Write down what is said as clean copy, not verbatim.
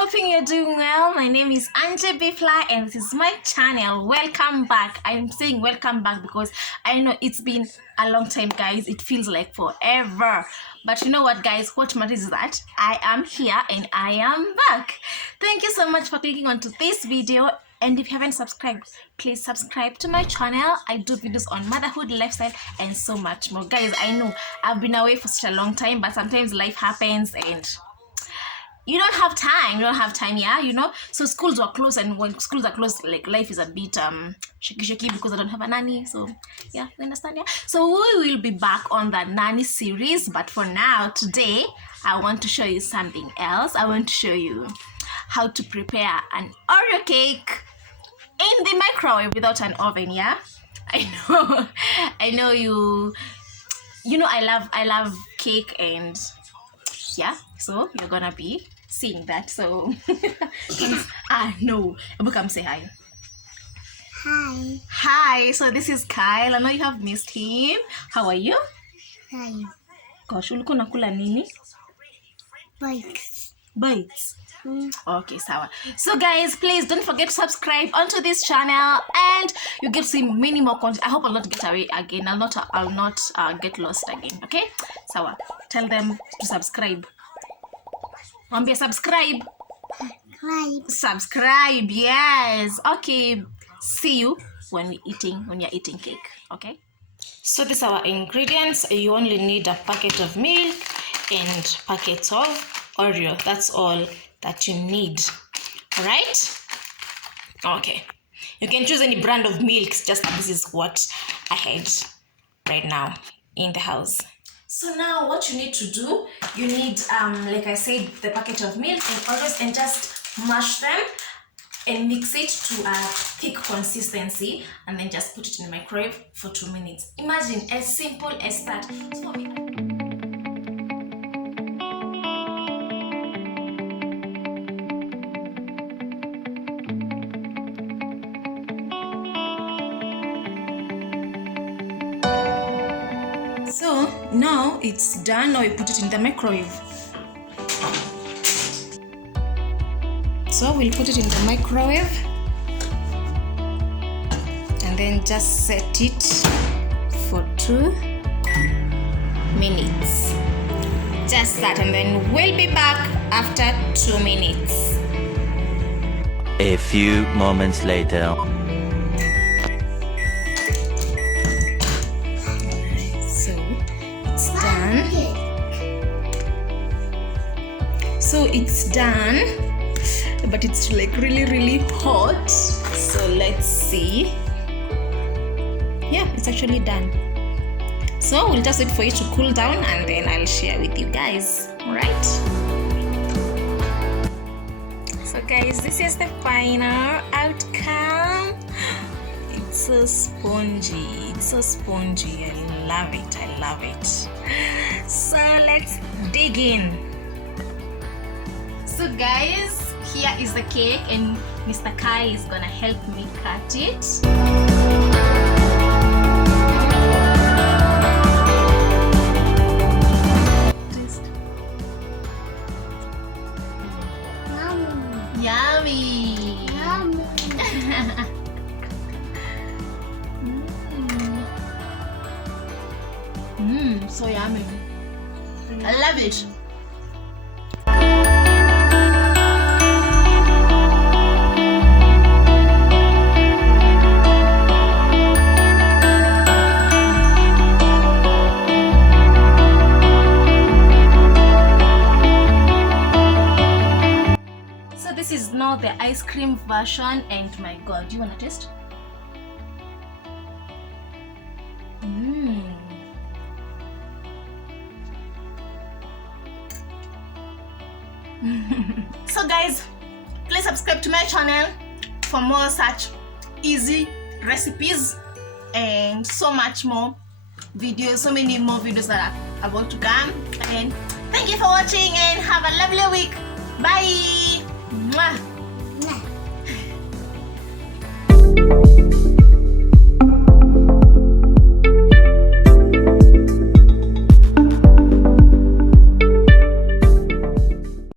Hoping you're doing well. My name is Anje Bifla and this is my channel. Welcome back. I'm saying welcome back because I know it's been a long time, guys. It feels like forever. But you know what, guys? What matters is that I am here and I am back. Thank you so much for clicking onto this video. And if you haven't subscribed, please subscribe to my channel. I do videos on motherhood, lifestyle, and so much more. Guys, I know I've been away for such a long time, but sometimes life happens and you don't have time, yeah, you know. So schools were closed, and when schools are closed, like, life is a bit shaky because I don't have a nanny. So yeah, you understand, yeah. So we will be back on the nanny series, but for now, today I want to show you something else. I want to show you how to prepare an Oreo cake in the microwave without an oven. Yeah, I know you know I love cake, and yeah, so you're gonna be seeing that. So no, come say hi. Hi. So this is Kyle. I know you have missed him. How are you? Hi. Gosh, ulikuwa nakula nini? Bites. Okay, sawa. So guys, please don't forget to subscribe onto this channel and you get to see many more content. I hope I'll not get away again. I'll not get lost again. Okay, sawa. Tell them to subscribe. Wambia subscribe. Subscribe, yes. Okay, see you when you're eating cake. Okay, so these are our ingredients. You only need a packet of milk and packets of Oreo. That's all that you need. All right, okay, you can choose any brand of milks, just that this is what I had right now in the house. So now what you need to do, you need like I said, the packet of milk and Oreos, and just mash them and mix it to a thick consistency, and then just put it in the microwave for 2 minutes. Imagine, as simple as that. So now it's done. Now you put it in the microwave. So we'll put it in the microwave and then just set it for 2 minutes. Just that, and then we'll be back after 2 minutes. A few moments later. So it's done, but it's like really hot. So let's see. Yeah, it's actually done. So we'll just wait for it to cool down and then I'll share with you guys. All right. So guys, this is the final outcome. It's so spongy. I love it. So let's dig in. So guys, here is the cake and Mr. Kyle is gonna help me cut it. Yummy. So yummy. I love it. This is now the ice cream version, and my god, do you want to taste? So guys, please subscribe to my channel for more such easy recipes and so much more videos, so many more videos that are about to come. And thank you for watching and have a lovely week. Bye. Mwah.